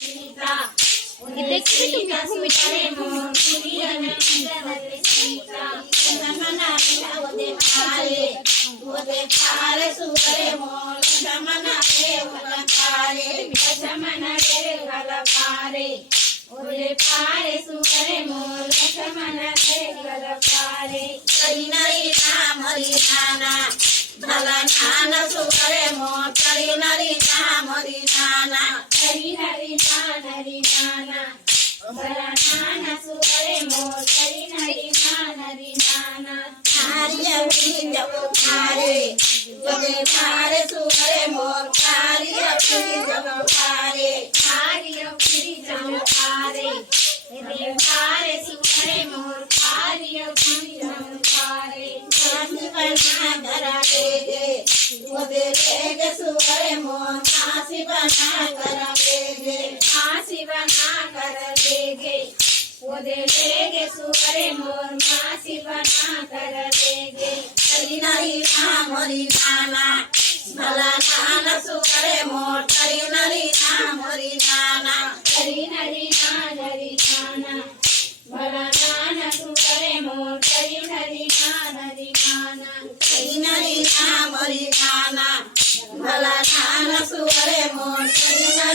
सीता सीता सुरे मोर कुरियन जगत सीता समना ओदे पारे सुरे मोर समना रे वल पारे समना रे वल पारे ओदे पारे सुरे मोर समना रे वल पारे करी नरी नाम हरि नाना भला नाना सुरे मोर करी नरी नाम हरि नाना करी नरी नाना भला नाना सुरे मोर करी नरी नाना कार्य भी जब पारे ओदे पारे सुरे मोर कार्य भी जब पारे ओदे पारे सुरे मोर कार्य भी जब पारे काशी बना करा देगे ओदे लेगे सुरे मोर काशी बना करा देगे काशी बना कर देगे ओदे लेगे सुरे मोर काशी बना कर देगे करी नरी नाम हरि नाना भला नाना सुरे मोर करी नरी नाम हरि नाना करी नरी नाना भला नाना सुरे मोर करी नरी नाना करी नरी नाम हरि नाना भला नाना सुरे